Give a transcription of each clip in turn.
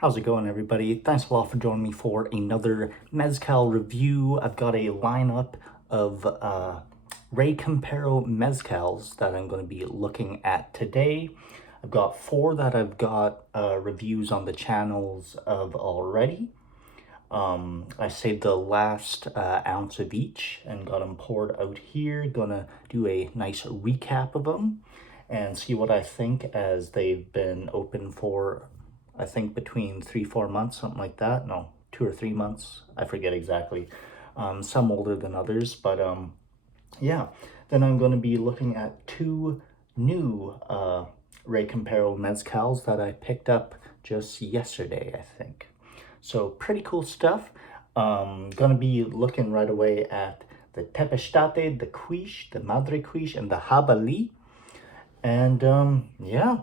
How's it going, everybody? Thanks a lot for joining me for another Mezcal review. I've got a lineup of Rey Campero Mezcals that I'm going to be looking at today. I've got 4 that I've got reviews on the channels of already. I saved the last ounce of each and got them poured out here. Gonna do a nice recap of them and see what I think, as they've been open for, I think, between 3-4 months, something like that. No, 2 or 3 months, I forget exactly. Some older than others, but yeah. Then I'm going to be looking at 2 new Rey Campero Mezcals that I picked up just yesterday, I think. So pretty cool stuff. Gonna be looking right away at the Tepeztate, the Cuishe, the Madrecuishe, and the Jabali. And yeah,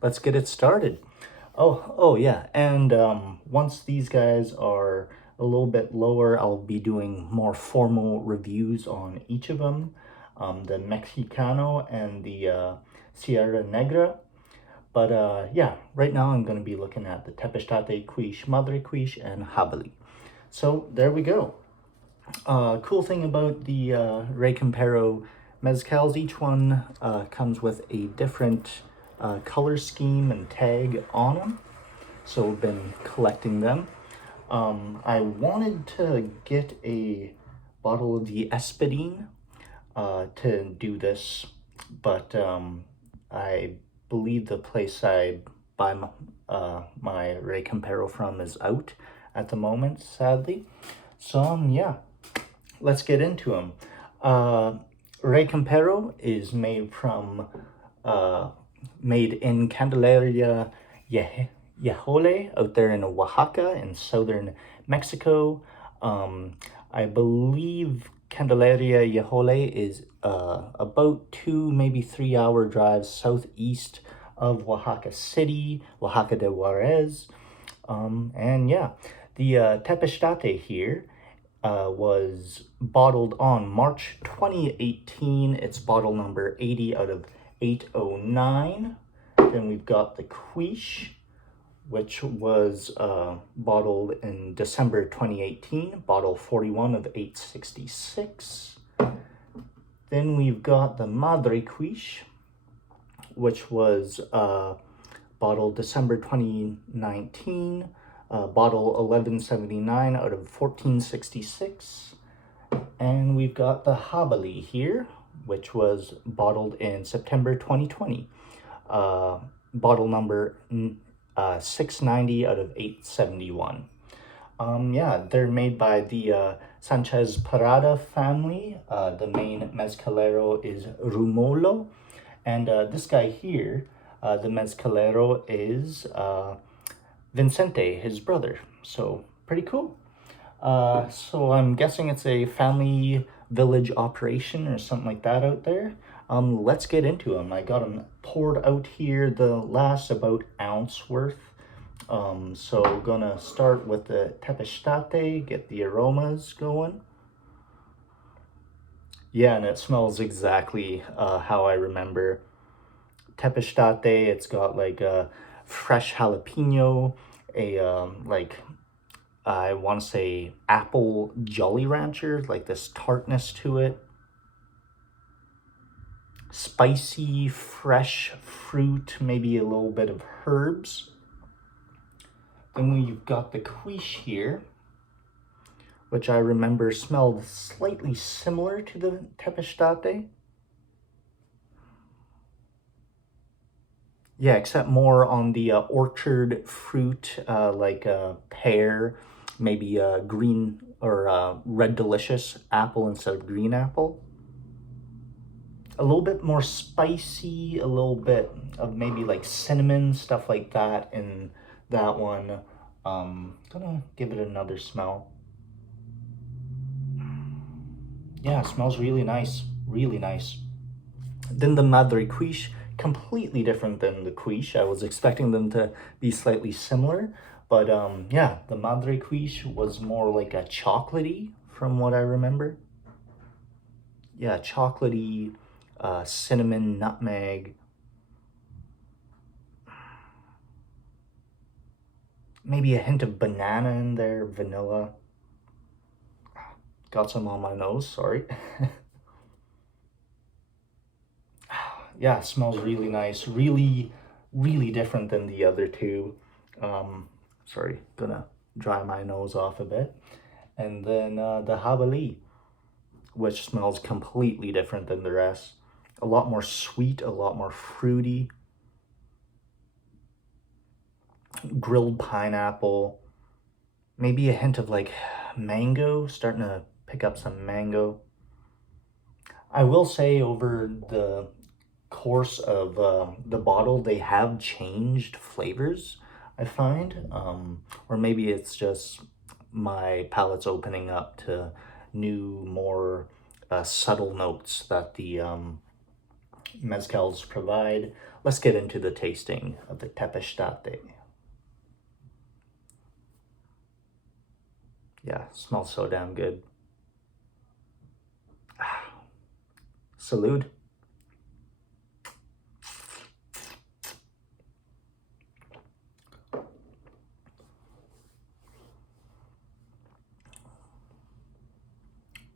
let's get it started. Oh yeah, and once these guys are a little bit lower, I'll be doing more formal reviews on each of them. The Mexicano and the Sierra Negra. But yeah, right now I'm going to be looking at the Tepeztate, Cuishe, Madrecuishe, and Jabali. So there we go. Cool thing about the Rey Campero Mezcals, each one comes with a different color scheme and tag on them. So I've been collecting them. I wanted to get a bottle of the Espadine to do this, but I believe the place I buy my Rey Campero from is out at the moment, sadly. So yeah, let's get into them. Rey Campero is made in Candelaria, Yajole, out there in Oaxaca in southern Mexico. I believe Candelaria Yajole is about 2, maybe 3 hour drive southeast of Oaxaca City, Oaxaca de Juarez. And yeah, the Tepeztate here was bottled on March 2018. It's bottle number 80 out of 809. Then we've got the Cuishe, which was bottled in December 2018, bottle 41 of 866. Then we've got the Madrecuishe, which was bottled December 2019, bottle 1179 out of 1466. And we've got the Jabali here, which was bottled in September 2020, bottle number 690 out of 871. Yeah, they're made by the Sanchez Parada family. The main mezcalero is Rumolo. And this guy here, the mezcalero, is Vicente, his brother. So pretty cool. So I'm guessing it's a family village operation or something like that out there. Let's get into them. I got them poured out here, the last about ounce worth. So gonna start with the Tepeztate, get the aromas going. Yeah, and it smells exactly how I remember Tepeztate. It's got like a fresh jalapeno, a like, I want to say apple Jolly Rancher, like this tartness to it. Spicy, fresh fruit, maybe a little bit of herbs. Then we've got the Cuishe here, which I remember smelled slightly similar to the Tepeztate. Yeah, except more on the orchard fruit, like pear, maybe green or red delicious apple instead of green apple. A little bit more spicy, a little bit of maybe like cinnamon, stuff like that in that one. Gonna give it another smell. Yeah, it smells really nice, really nice. Then the Madrecuishe, completely different than the Cuishe. I was expecting them to be slightly similar, but yeah, the Madrecuishe was more like a chocolatey from what I remember. Yeah, chocolatey, cinnamon, nutmeg. maybe a hint of banana in there, vanilla. Got some on my nose, sorry. Yeah, smells really nice. Really, really different than the other two. Sorry, gonna dry my nose off a bit. And then the Jabali, which smells completely different than the rest. A lot more sweet, a lot more fruity. Grilled pineapple. Maybe a hint of like mango, starting to pick up some mango. I will say over the course of the bottle, they have changed flavors, I find. Or maybe it's just my palate's opening up to new, more subtle notes that the mezcals provide. Let's get into the tasting of the Tepeztate. Yeah, smells so damn good. Salud.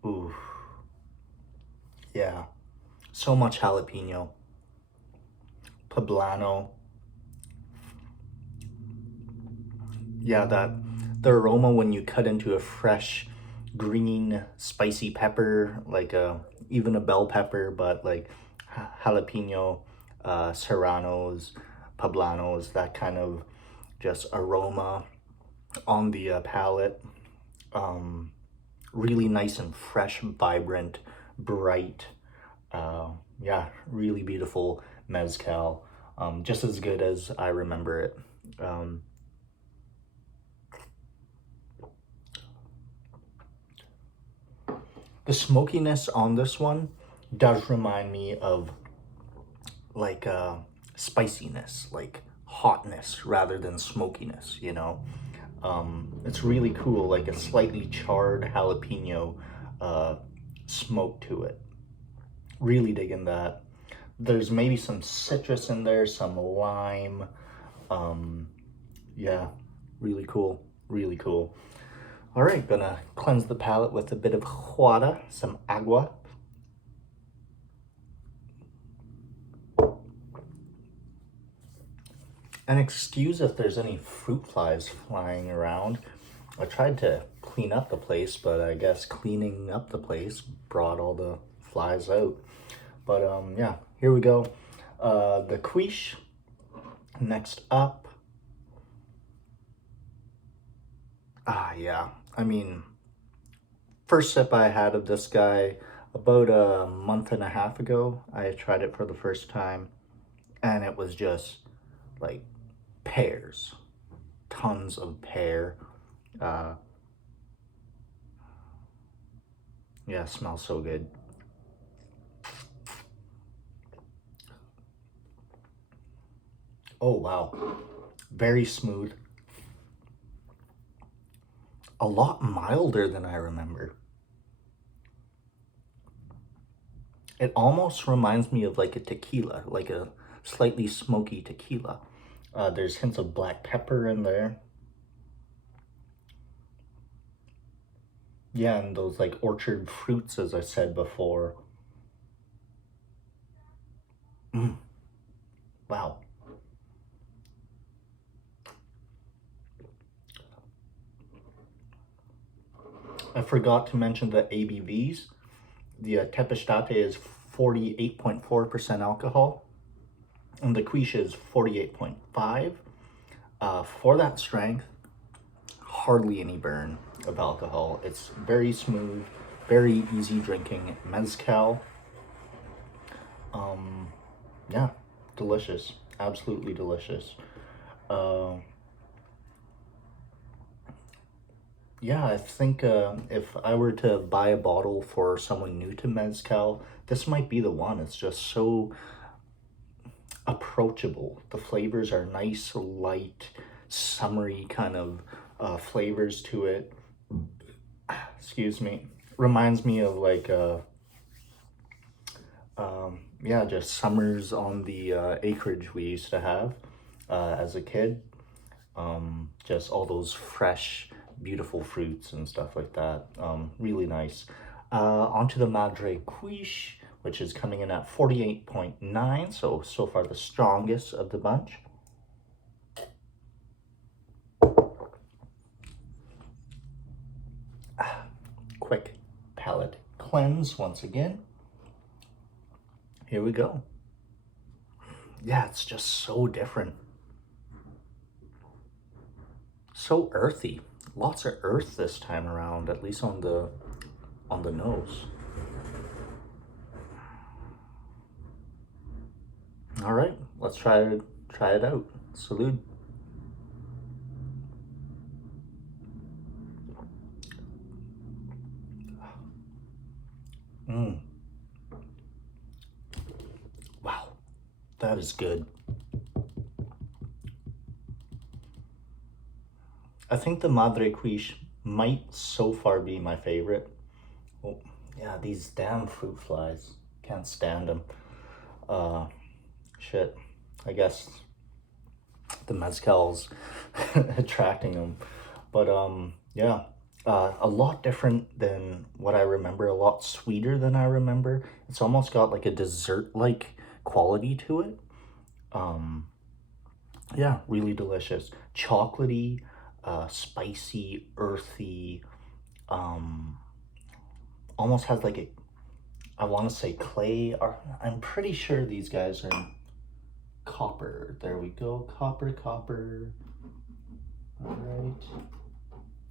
Ooh. Yeah. So much jalapeno. Poblano. Yeah, the aroma when you cut into a fresh green spicy pepper, like even a bell pepper, but like jalapeno, serranos, poblanos, that kind of just aroma on the palate. Really nice and fresh, vibrant, bright. Yeah, really beautiful mezcal. Just as good as I remember it. The smokiness on this one does remind me of like spiciness, like hotness rather than smokiness, you know? It's really cool, like a slightly charred jalapeno smoke to it. Really digging that. There's maybe some citrus in there, some lime. Yeah, really cool, really cool. All right, gonna cleanse the palate with a bit of water, some agua. And excuse if there's any fruit flies flying around. I tried to clean up the place, but I guess cleaning up the place brought all the flies out. But yeah, here we go. The Cuishe, next up. Yeah, I mean, first sip I had of this guy about a month and a half ago. I tried it for the first time, and it was just like pears, tons of pear. Yeah, smells so good. Oh wow, very smooth. A lot milder than I remember. It almost reminds me of like a tequila, like a slightly smoky tequila. There's hints of black pepper in there. Yeah, and those like orchard fruits, as I said before. Wow. I forgot to mention the ABVs. The Tepeztate is 48.4% alcohol, and the Cuishe is 48.5. For that strength, hardly any burn of alcohol. It's very smooth, very easy drinking mezcal. Yeah, delicious, absolutely delicious. Yeah, I think if I were to buy a bottle for someone new to mezcal, this might be the one. It's just so approachable. The flavors are nice, light, summery kind of flavors to it. Excuse me. Reminds me of like yeah, just summers on the acreage we used to have as a kid. Just all those fresh, beautiful fruits and stuff like that. Really nice. Onto the Madrecuishe, which is coming in at 48.9, so far the strongest of the bunch. Quick palate cleanse once again. Here we go. Yeah, it's just so different. So earthy. Lots of earth this time around, at least on the nose. All right, let's try it out. Salud. Wow, that is good. I think the Madrecuishe might so far be my favorite. Oh, yeah, these damn fruit flies. Can't stand them. Shit. I guess the mezcal's attracting them. But yeah, a lot different than what I remember. A lot sweeter than I remember. It's almost got like a dessert-like quality to it. Yeah, really delicious. Chocolatey, spicy, earthy, almost has like a, I want to say clay, or I'm pretty sure these guys are copper. There we go, copper. All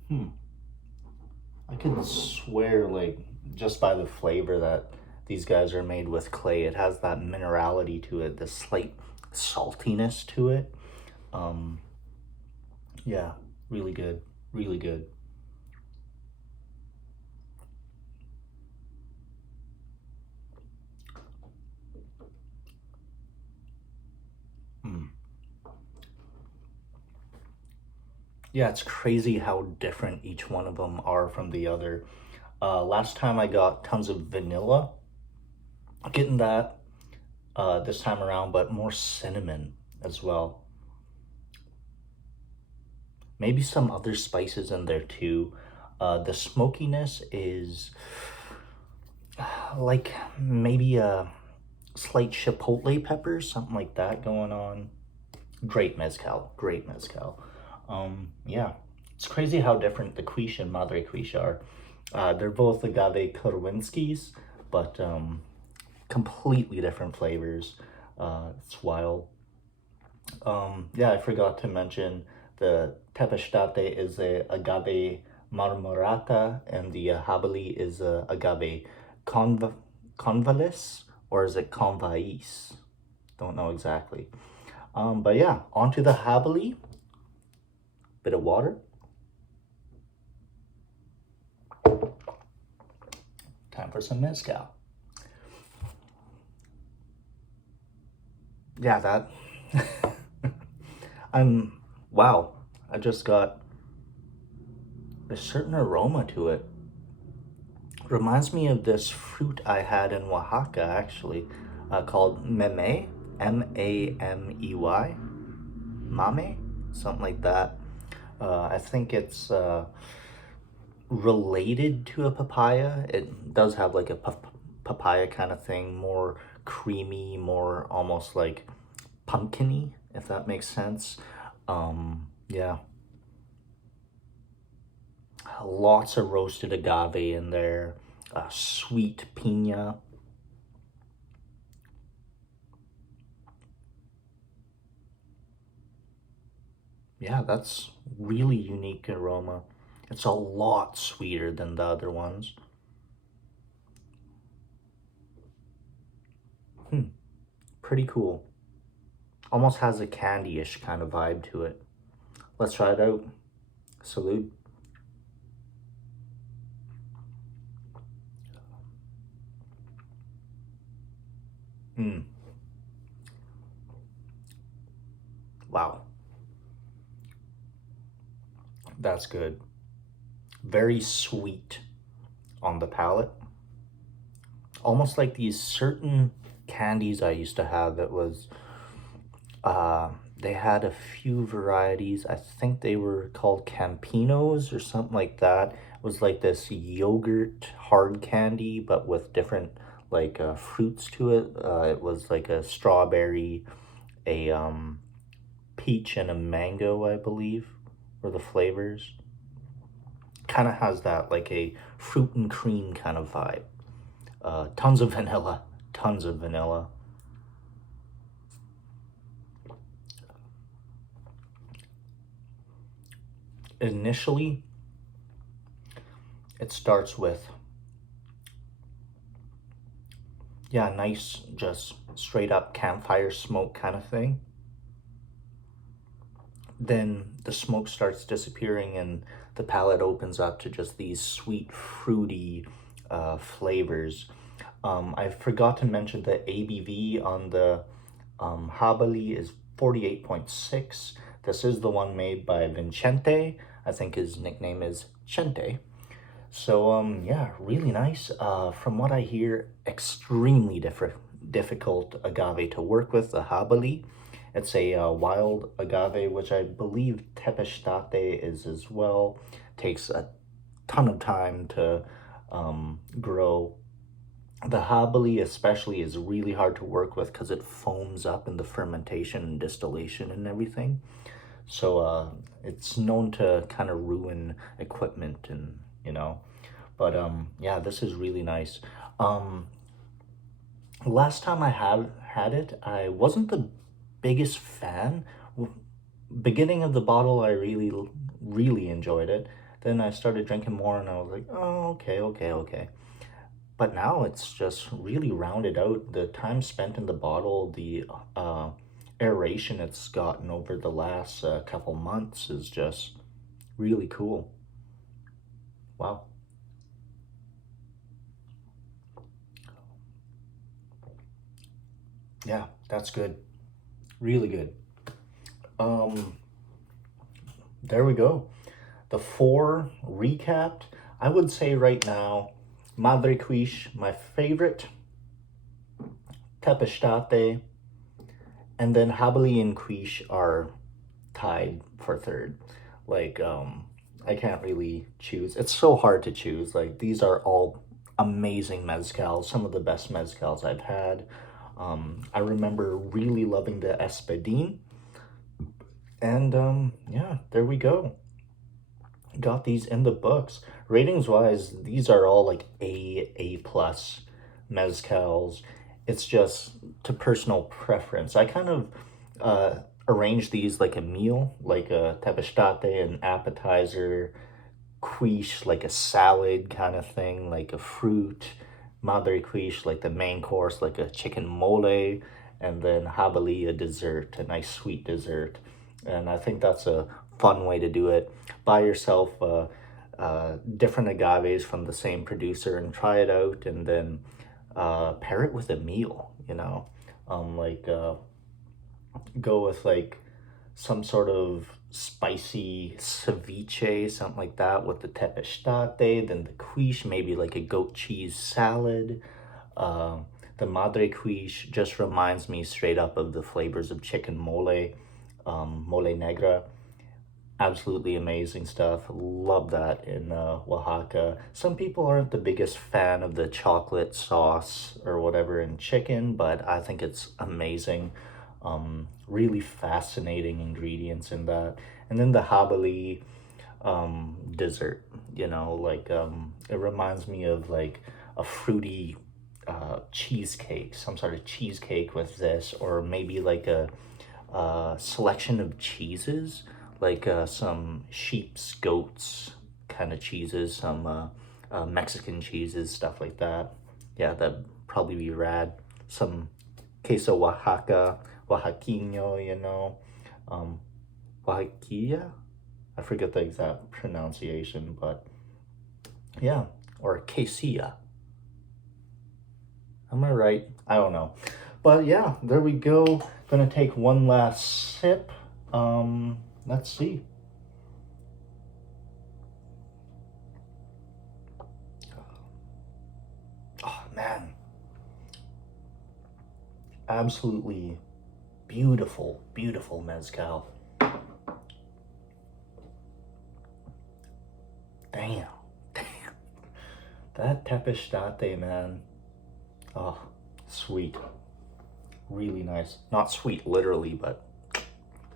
right. I could swear, like, just by the flavor that these guys are made with clay. It has that minerality to it, the slight saltiness to it. Yeah, really good, really good. Yeah, it's crazy how different each one of them are from the other. Last time I got tons of vanilla. Getting that this time around, but more cinnamon as well. Maybe some other spices in there too. The smokiness is like maybe a slight chipotle pepper, something like that going on. Great mezcal, great mezcal. Yeah, it's crazy how different the Cuishe and Madrecuishe are. They're both agave Kerwinskis, but completely different flavors. It's wild. Yeah, I forgot to mention the Tepeztate is a agave marmorata, and the Jabali is a agave convalis, or is it convais? Don't know exactly. But yeah, onto the Jabali. Bit of water. Time for some mezcal. Yeah, that. Wow. I just got a certain aroma to it. Reminds me of this fruit I had in Oaxaca, actually, called meme, M-A-M-E-Y, mame, something like that. I think it's related to a papaya. It does have like a papaya kind of thing, more creamy, more almost like pumpkin-y, if that makes sense. Yeah. Lots of roasted agave in there, sweet piña. Yeah, that's really unique aroma. It's a lot sweeter than the other ones. Pretty cool. Almost has a candy-ish kind of vibe to it. Let's try it out. Salud. Wow. That's good. Very sweet on the palate. Almost like these certain candies I used to have that was They had a few varieties. I think they were called Campinos or something like that. It was like this yogurt hard candy, but with different like fruits to it. It was like a strawberry, a peach, and a mango, I believe, were the flavors. Kind of has that like a fruit and cream kind of vibe. Tons of vanilla, tons of vanilla. Initially, it starts with, yeah, nice, just straight up campfire smoke kind of thing. Then the smoke starts disappearing and the palate opens up to just these sweet, fruity flavors. I forgot to mention the ABV on the Jabali is 48.6. This is the one made by Vincente. I think his nickname is Chente. So yeah, really nice. From what I hear, extremely difficult agave to work with, the Jabali. It's a wild agave, which I believe Tepeztate is as well. Takes a ton of time to grow. The Jabali especially is really hard to work with because it foams up in the fermentation and distillation and everything. So it's known to kind of ruin equipment and, you know. But yeah, this is really nice. Um, Last time I have had it, I wasn't the biggest fan. Beginning of the bottle, I really enjoyed it. Then I started drinking more, and I was like, oh, okay, okay, okay. But now it's just really rounded out. The time spent in the bottle, the aeration it's gotten over the last couple months is just really cool. Wow. Yeah, that's good. Really good. Um, there we go. The four recapped. I would say right now, Madrecuishe, my favorite, Tepeztate, and then Jabali and Cuishe are tied for third. Like, I can't really choose. It's so hard to choose. Like, these are all amazing mezcals, some of the best mezcals I've had. I remember really loving the Espadin. And yeah, there we go. Got these in the books. Ratings wise, these are all like A plus mezcals. It's just to personal preference. I kind of arrange these like a meal, like a tepestate, an appetizer, quiche, like a salad kind of thing, like a fruit, madrecuiche, like the main course, like a chicken mole, and then jabali, a dessert, a nice sweet dessert. And I think that's a fun way to do it. Buy yourself different agaves from the same producer and try it out, and then pair it with a meal, you know? Like, go with like some sort of spicy ceviche, something like that, with the tepestate, then the quiche, maybe like a goat cheese salad. Uh, the madrecuiche just reminds me straight up of the flavors of chicken mole, mole negra. Absolutely amazing stuff. Love that in Oaxaca. Some people aren't the biggest fan of the chocolate sauce or whatever in chicken, but I think it's amazing. Really fascinating ingredients in that. And then the jabali dessert, you know, like it reminds me of like a fruity cheesecake, some sort of cheesecake with this, or maybe like a selection of cheeses, like some sheep's, goats kind of cheeses, some Mexican cheeses, stuff like that. Yeah, that'd probably be rad. Some queso Oaxaca, Oaxaquino, you know, um, Oaxaquilla. I forget the exact pronunciation, but yeah, or quesilla. Am I right? I don't know. But yeah, there we go. Gonna take one last sip. Let's see. Oh man, absolutely Beautiful, beautiful mezcal. Damn. That Tepeztate, man. Oh, sweet. Really nice. Not sweet literally, but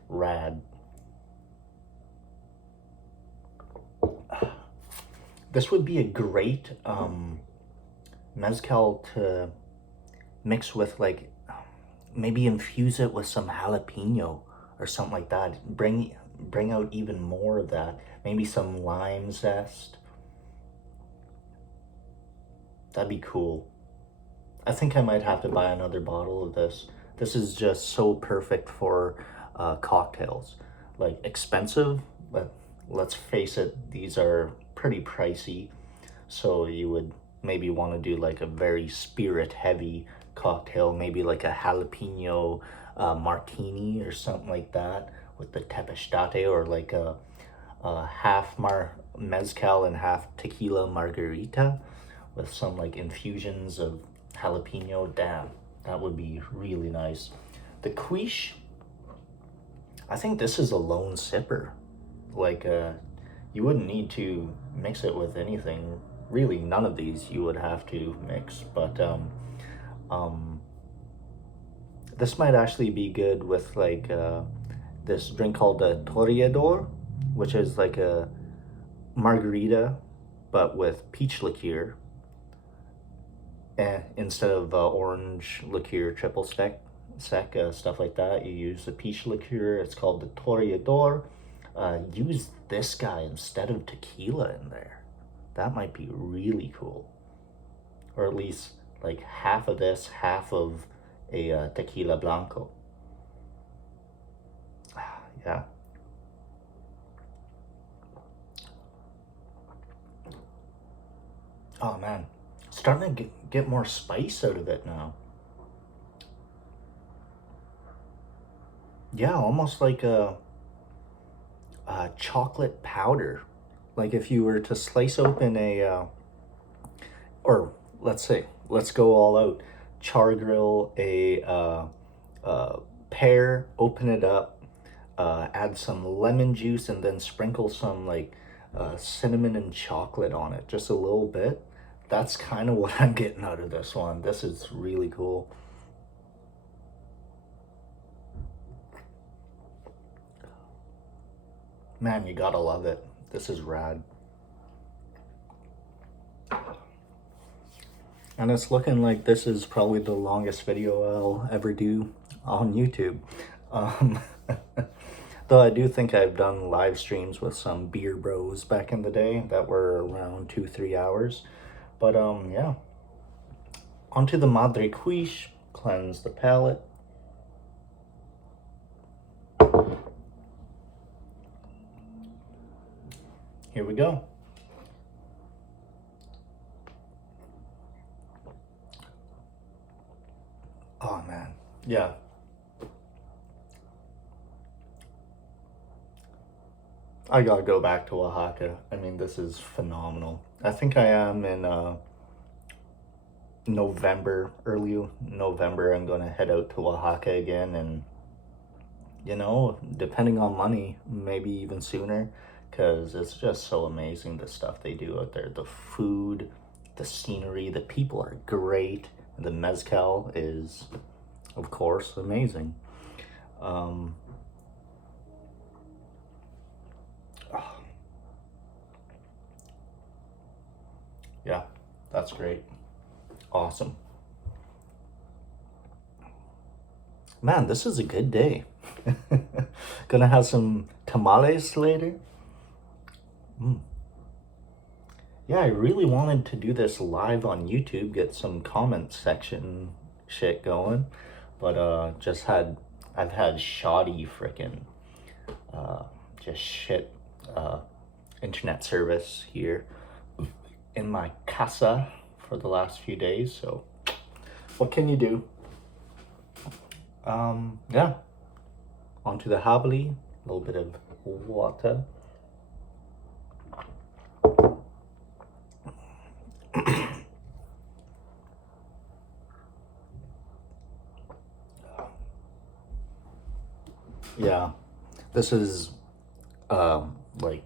rad. This would be a great mezcal to mix with, like, maybe infuse it with some jalapeno or something like that. Bring out even more of that. Maybe some lime zest. That'd be cool. I think I might have to buy another bottle of this. This is just so perfect for cocktails. Like, expensive, but let's face it, these are pretty pricey. So you would maybe want to do like a very spirit heavy cocktail, maybe like a jalapeno martini or something like that with the Tepeztate, or like a half mezcal and half tequila margarita with some like infusions of jalapeno. Damn, that would be really nice. The Cuishe, I think this is a lone sipper. Like, you wouldn't need to mix it with anything. Really, none of these you would have to mix, but this might actually be good with like this drink called the Toreador, which is like a margarita but with peach liqueur, and instead of orange liqueur triple sec stuff like that, you use the peach liqueur. It's called the Toreador. Use this guy instead of tequila in there. That might be really cool. Or at least like half of this, half of a tequila blanco. Yeah. Oh man, starting to get more spice out of it now. Yeah, almost like a chocolate powder. Like if you were to slice open a, or let's go all out, char grill a pear, open it up, add some lemon juice, and then sprinkle some like cinnamon and chocolate on it, just a little bit. That's kind of what I'm getting out of this one. This is really cool. Man, you gotta love it. This is rad. And it's looking like this is probably the longest video I'll ever do on YouTube. Though I do think I've done live streams with some beer bros back in the day that were around 2-3 hours. But yeah. Onto the Madrecuishe, cleanse the palate. Here we go. Oh man, yeah. I gotta go back to Oaxaca. I mean, this is phenomenal. I think I am in November, early November. I'm gonna head out to Oaxaca again, and you know, depending on money, maybe even sooner, because it's just so amazing the stuff they do out there. The food, the scenery, the people are great. The mezcal is, of course, amazing. Yeah, that's great. Awesome. Man, this is a good day. Gonna have some tamales later. Yeah, I really wanted to do this live on YouTube, get some comment section shit going, but I've had shoddy frickin' just shit internet service here in my casa for the last few days, so what can you do? Yeah, onto the Jabali, a little bit of water. Yeah, this is like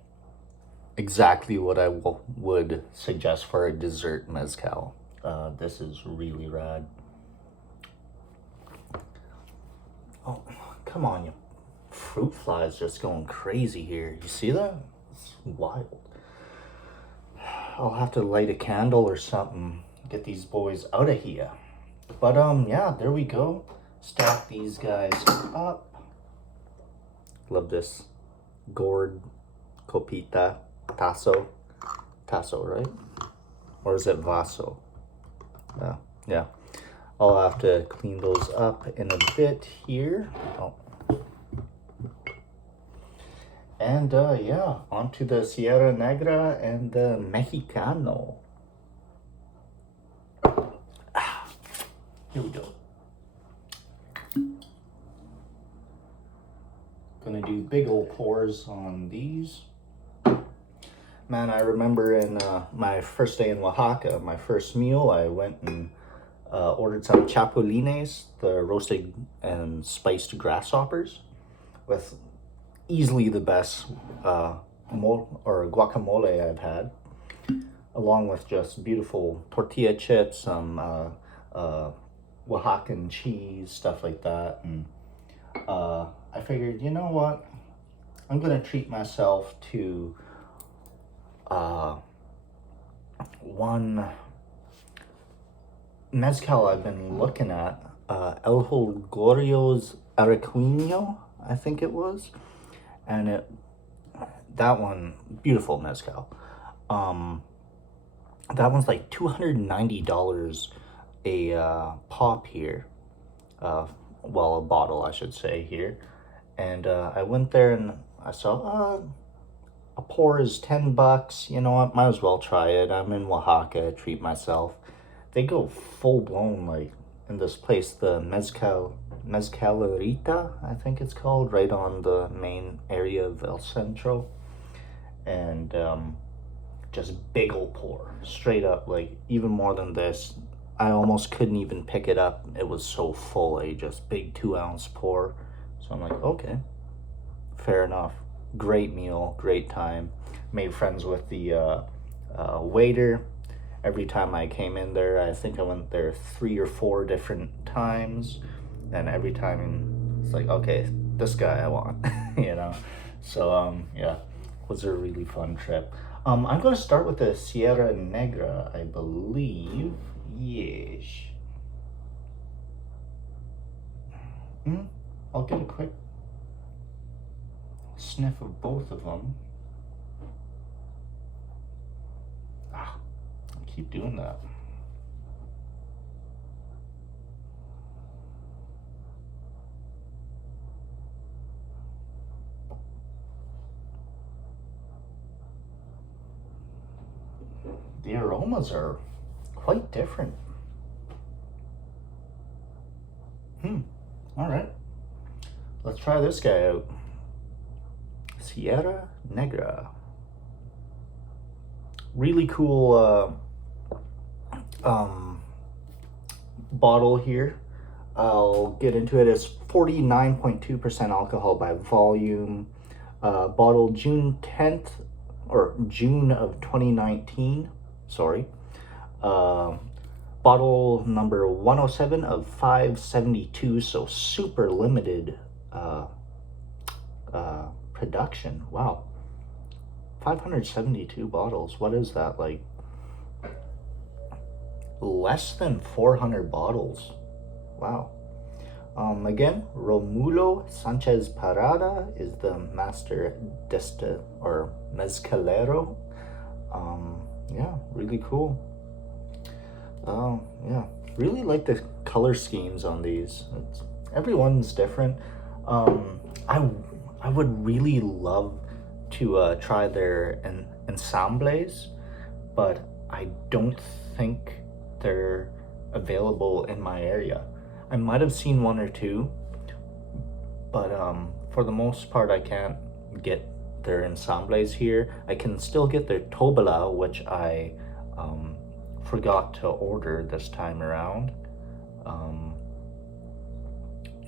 exactly what I would suggest for a dessert mezcal. This is really rad. Oh, come on, you fruit flies just going crazy here. You see that? It's wild. I'll have to light a candle or something, get these boys out of here. But yeah, there we go. Stack these guys up. Love this gourd, copita, tasso. Tasso, right? Or is it vaso? Yeah. I'll have to clean those up in a bit here. Oh. And yeah, onto the Sierra Negra and the Mexicano. Here we go. Gonna do big old pours on these. Man, I remember in my first day in Oaxaca, my first meal, I went and ordered some chapulines, the roasted and spiced grasshoppers, with easily the best guacamole I've had, along with just beautiful tortilla chips, some Oaxacan cheese, stuff like that. And I figured, you know what? I'm gonna treat myself to one mezcal I've been looking at, El Holgorio's Arequiño, I think it was, and that one, beautiful mezcal. That one's like $290 a pop here, well, a bottle I should say here, and I went there and I saw a pour is $10. You know what? Might as well try it. I'm in Oaxaca, treat myself. They go full blown, like in this place, the Mezcalerita, I think it's called, right on the main area of El Centro, and just big ol' pour, straight up, like even more than this. I almost couldn't even pick it up. It was so full, just big 2-ounce pour. So I'm like, okay, fair enough. Great meal, great time. Made friends with the waiter. Every time I came in there, I think I went there 3 or 4 different times, and every time it's like, okay, this guy I want, you know. So yeah, was a really fun trip. I'm gonna start with the Sierra Negra, I believe. Yes. I'll get a quick sniff of both of them. I keep doing that. The aromas are quite different. All right, let's try this guy out. Sierra Negra. Really cool bottle here. I'll get into it. It's 49.2% alcohol by volume. Bottle June 10th, or June of 2019. Sorry. Bottle number 107 of 572, so super limited production. Wow. 572 bottles. What is that, like less than 400 bottles? Wow. Again, Romulo Sanchez Parada is the master or mezcalero. Yeah, really cool. Yeah, really like the color schemes on these. Everyone's different. I would really love to try their ensembles, but I don't think they're available in my area. I might have seen 1 or 2, but for the most part I can't get their ensembles here. I can still get their tobola, which I forgot to order this time around.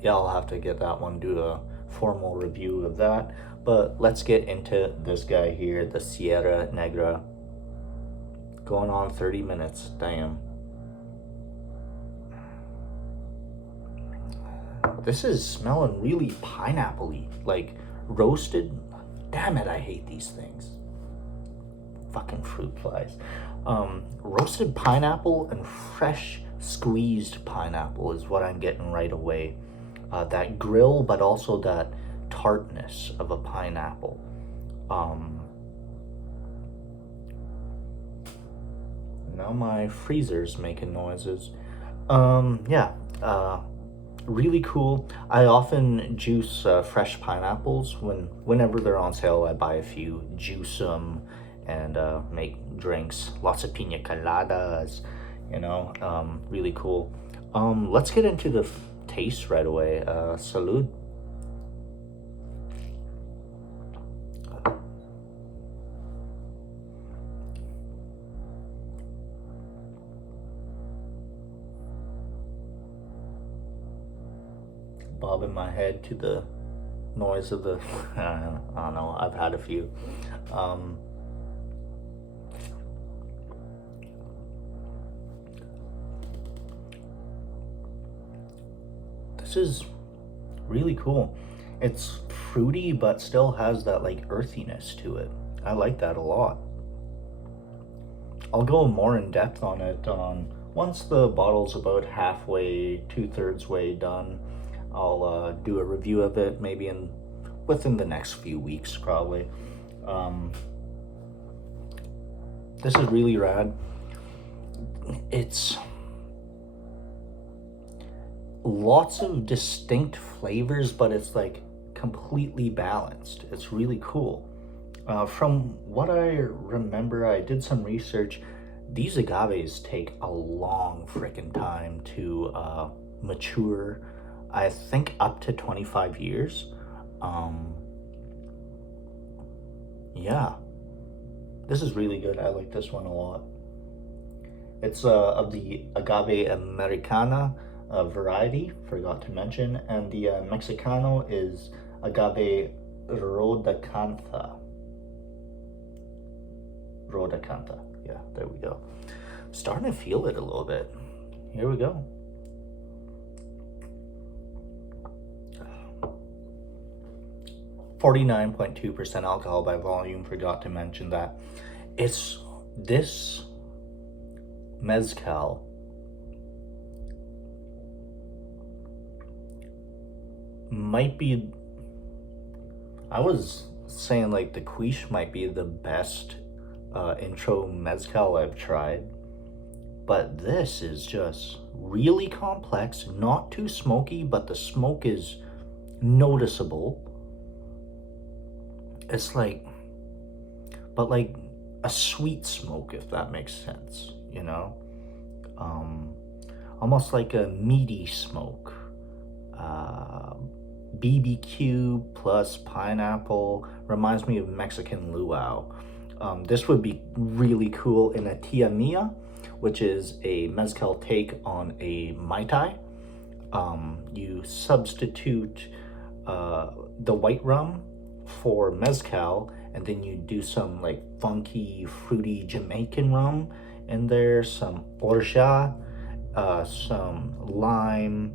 Yeah, I'll have to get that one, do a formal review of that. But let's get into this guy here, the Sierra Negra. Going on 30 minutes, damn. This is smelling really pineapple-y, like roasted. Damn it, I hate these things. Fucking fruit flies. Roasted pineapple and fresh squeezed pineapple is what I'm getting right away. That grill, but also that tartness of a pineapple. Now my freezer's making noises. Yeah, really cool. I often juice fresh pineapples. Whenever they're on sale, I buy a few, juice them, and make drinks. Lots of pina coladas, you know, really cool. Let's get into the taste right away. Salud. Bobbing my head to the noise of the I don't know, I've had a few. This is really cool. It's fruity but still has that like earthiness to it. I like that a lot. I'll go more in depth on it once the bottle's about halfway, 2/3 way done. I'll do a review of it maybe within the next few weeks probably. This is really rad. It's lots of distinct flavors, but it's like completely balanced. It's really cool. From what I remember, I did some research. These agaves take a long freaking time to mature. I think up to 25 years. Yeah, this is really good. I like this one a lot. It's of the agave Americana variety, forgot to mention, and the Mexicano is agave Rodacantha. Rodacantha, yeah, there we go. I'm starting to feel it a little bit. Here we go. (49.2% alcohol by volume, forgot to mention that. It's this mezcal might be, I was saying like the Cuishe might be the best intro mezcal I've tried, but this is just really complex, not too smoky, but the smoke is noticeable. It's like, but like a sweet smoke, if that makes sense, you know? Almost like a meaty smoke. BBQ plus pineapple, reminds me of Mexican luau. This would be really cool in a tia mia, which is a mezcal take on a Mai Tai. You substitute the white rum for mezcal, and then you do some like funky, fruity Jamaican rum in there, some orgeat, some lime,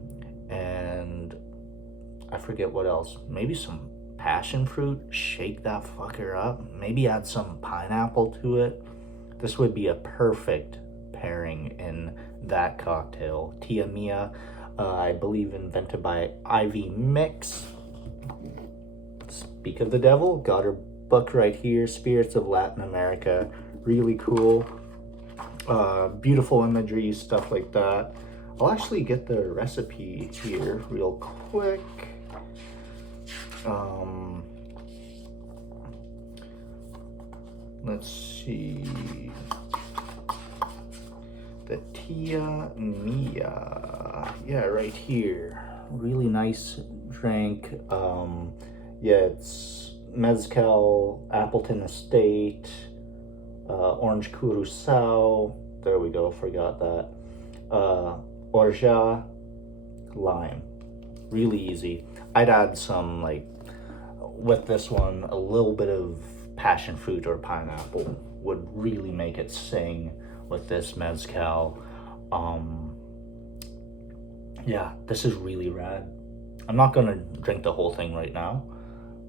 and I forget what else. Maybe some passion fruit. Shake that fucker up. Maybe add some pineapple to it. This would be a perfect pairing in that cocktail. Tia Mia, I believe invented by Ivy Mix. Speak of the devil, got her book right here, Spirits of Latin America. Really cool. Beautiful imagery, stuff like that. I'll actually get the recipe here real quick. Let's see. The Tia Mia. Yeah, right here. Really nice drink. Yeah, it's mezcal, Appleton Estate, orange curacao. There we go, forgot that. Orgeat, lime. Really easy. I'd add some, like, with this one, a little bit of passion fruit or pineapple would really make it sing with this mezcal. Yeah, this is really rad. I'm not gonna drink the whole thing right now,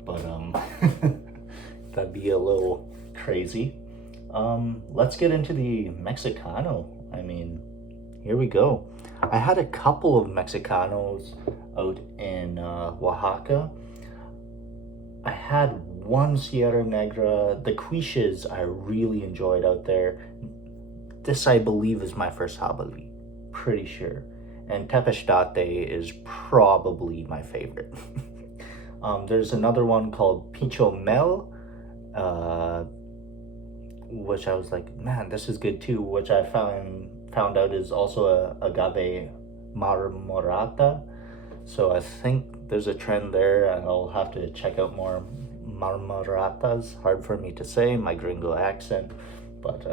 but that'd be a little crazy. Let's get into the Mexicano. I mean, here we go. I had a couple of Mexicanos out in Oaxaca. I had one Sierra Negra. The Cuishes I really enjoyed out there. This, I believe, is my first Jabali. Pretty sure. And Tepeztate is probably my favorite. There's another one called Picho Mel, which I was like, man, this is good too, which I found out is also a agave marmorata. So I think there's a trend there, and I'll have to check out more marmoratas. Hard for me to say, my gringo accent, but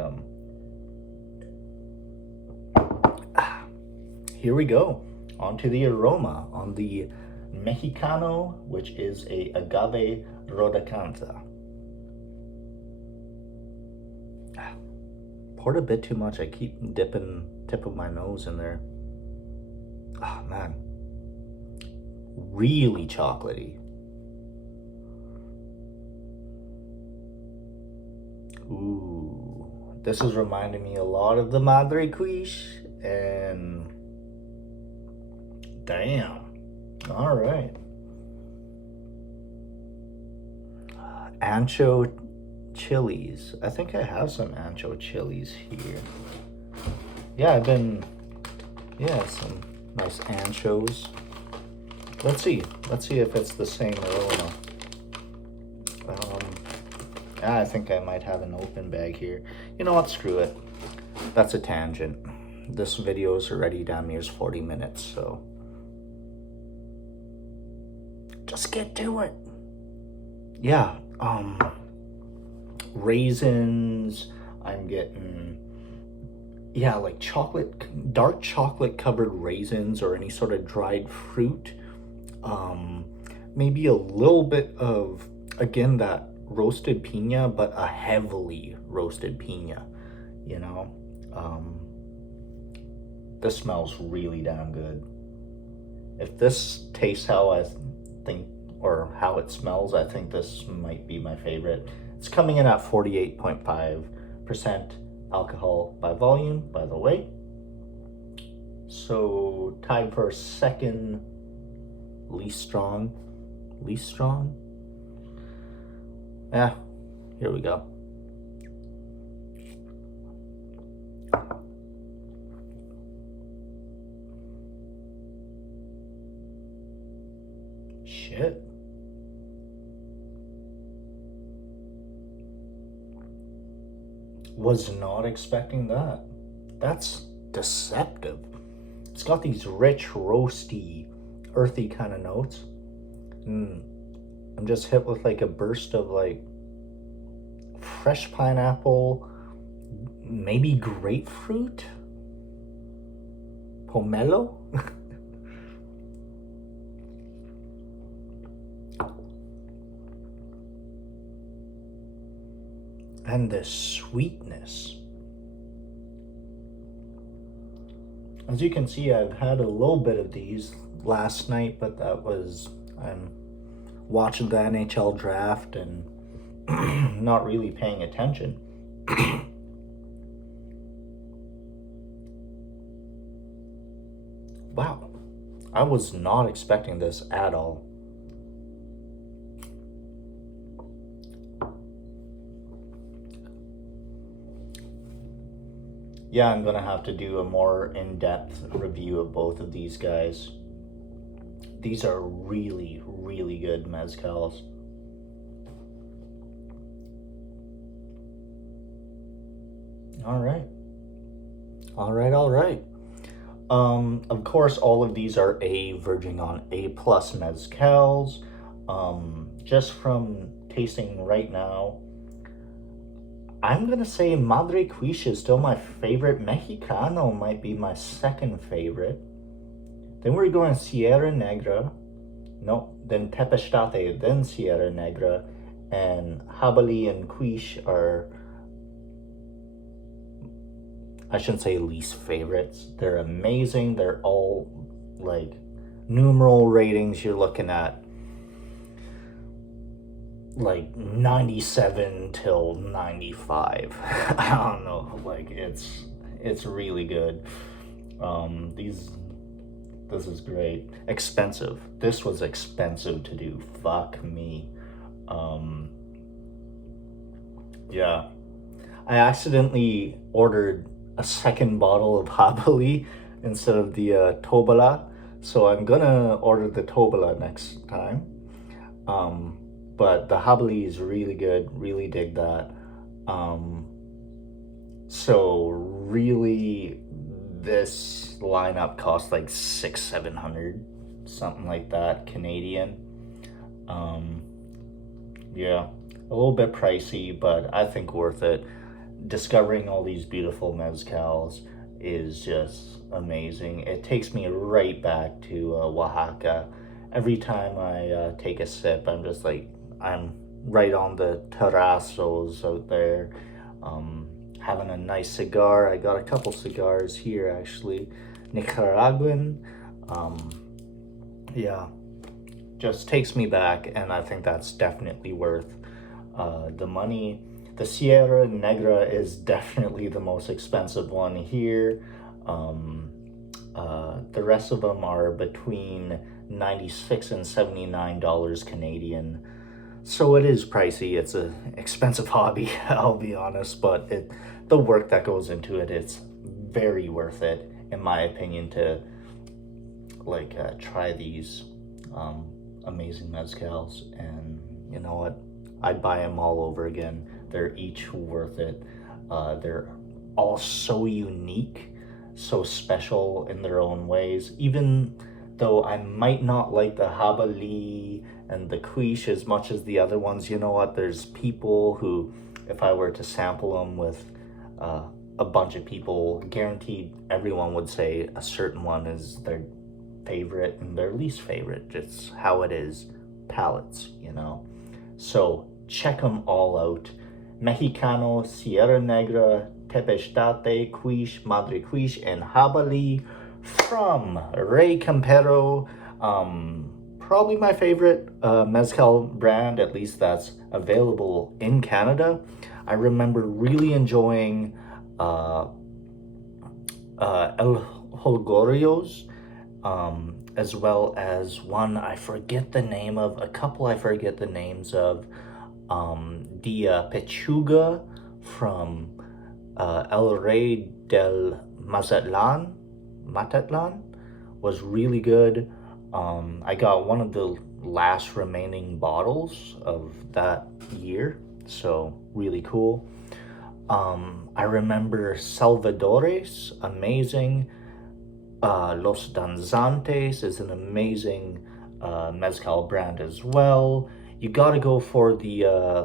here we go. On to the aroma on the Mexicano, which is a agave rodacanza. Poured a bit too much. I keep dipping tip of my nose in there. Oh man, really chocolatey. Ooh, this is reminding me a lot of the Madrecuishe, and damn. All right. Ancho chilies. I think I have some ancho chilies here. Yeah, some nice anchos. Let's see if it's the same aroma. I think I might have an open bag here. You know what, screw it. That's a tangent. This video is already damn near 40 minutes, so just get to it. Yeah, raisins, I'm getting, yeah, like dark chocolate covered raisins or any sort of dried fruit. Maybe a little bit of, again, that roasted piña, but a heavily roasted piña, you know. This smells really damn good. If this tastes how I think, or how it smells, I think this might be my favorite. It's coming in at 48.5% alcohol by volume, by the way. So tied for second least strong. Yeah, here we go. Shit. Was not expecting that. That's deceptive. It's got these rich, roasty, earthy kind of notes. I'm just hit with like a burst of like fresh pineapple, maybe grapefruit, pomelo. And the sweetness. As you can see, I've had a little bit of these last night, but that was, I'm watching the NHL draft and not really paying attention. Wow, I was not expecting this at all. Yeah, I'm gonna have to do a more in-depth review of both of these guys. These are really, really good mezcals. All right. Of course, all of these are verging on A+ mezcals. Just from tasting right now, I'm gonna say Madrecuishe is still my favorite. Mexicano might be my second favorite. Then we're going Sierra Negra, No, then Tepeztate, then Sierra Negra, and Jabali and Cuishe are, I shouldn't say least favorites. They're amazing. They're all like numeral ratings. You're looking at like 97 till 95. I don't know. Like it's really good. This is great. Expensive. This was expensive to do. Fuck me. Yeah. I accidentally ordered a second bottle of Jabali instead of the Tobala. So I'm gonna order the Tobala next time. But the Jabali is really good. Really dig that. So really, this lineup cost like 600-700, something like that, Canadian. Yeah, a little bit pricey, but I think worth it. Discovering all these beautiful mezcals is just amazing. It takes me right back to Oaxaca. Every time I take a sip, I'm just like, I'm right on the terrazos out there, having a nice cigar. I got a couple cigars here actually, Nicaraguan. Yeah, just takes me back, and I think that's definitely worth the money. The Sierra Negra is definitely the most expensive one here. The rest of them are between $96 and $79 Canadian. So it is pricey. It's an expensive hobby, I'll be honest, but the work that goes into it, it's very worth it, in my opinion, to like try these amazing mezcals. And you know what? I'd buy them all over again. They're each worth it. They're all so unique, so special in their own ways. Even though I might not like the Jabali and the Cuishe as much as the other ones, you know what? There's people who, if I were to sample them with a bunch of people, guaranteed everyone would say a certain one is their favorite and their least favorite. Just how it is, palates, you know? So check them all out. Mexicano, Sierra Negra, Tepeztate, Cuishe, Madrecuishe, and Jabali from Rey Campero. Probably my favorite mezcal brand, at least that's available in Canada. I remember really enjoying El Holgorio's, as well as one I forget the name of, a couple I forget the names of. The Pechuga from El Rey del Mazatlan was really good. I got one of the last remaining bottles of that year, so really cool. I remember Salvadores, amazing. Los Danzantes is an amazing mezcal brand as well. You gotta go for the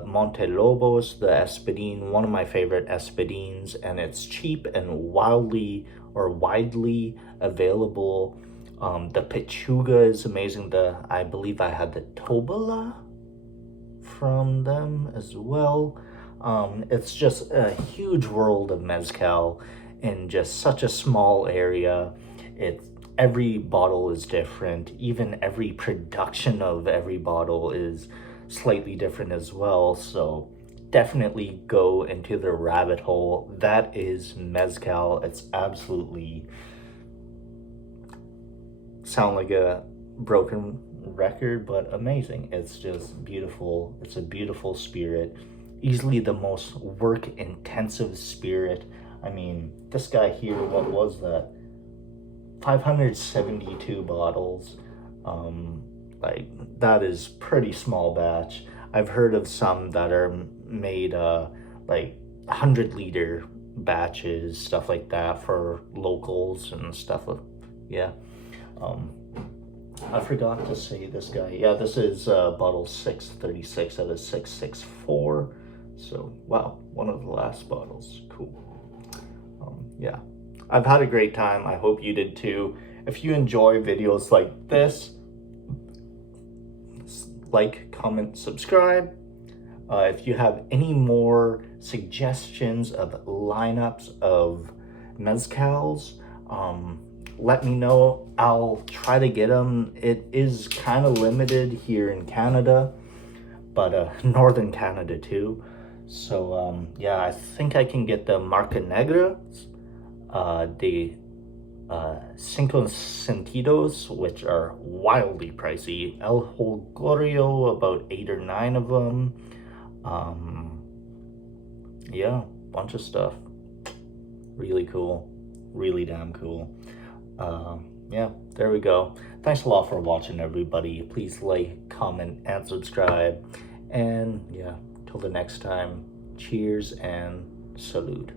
Montelobos, the Espadin, one of my favorite Espadines, and it's cheap and widely available. The Pechuga is amazing. I believe I had the Tobala from them as well. It's just a huge world of mezcal in just such a small area. Every bottle is different. Even every production of every bottle is slightly different as well. So definitely go into the rabbit hole. That is mezcal. It's absolutely, sound like a broken record, but amazing. It's just beautiful. It's a beautiful spirit. Easily the most work intensive spirit. I mean, this guy here, what was that? 572 bottles. Like, that is pretty small batch. I've heard of some that are made like 100-liter batches, stuff like that, for locals and stuff. Yeah. I forgot to say this guy. Yeah, this is bottle 636 out of 664. So wow, one of the last bottles. Cool. Yeah, I've had a great time. I hope you did too. If you enjoy videos like this, like, comment, subscribe. If you have any more suggestions of lineups of mezcals, let me know. I'll try to get them. It is kind of limited here in Canada, but northern Canada too. So yeah, I think I can get the Marca Negra, the Cinco Sentidos, which are wildly pricey. El Holgorio, about 8 or 9 of them. Yeah, bunch of stuff. Really cool. Really damn cool. Yeah, there we go. Thanks a lot for watching, everybody. Please like, comment, and subscribe. And yeah, till the next time, cheers and salud.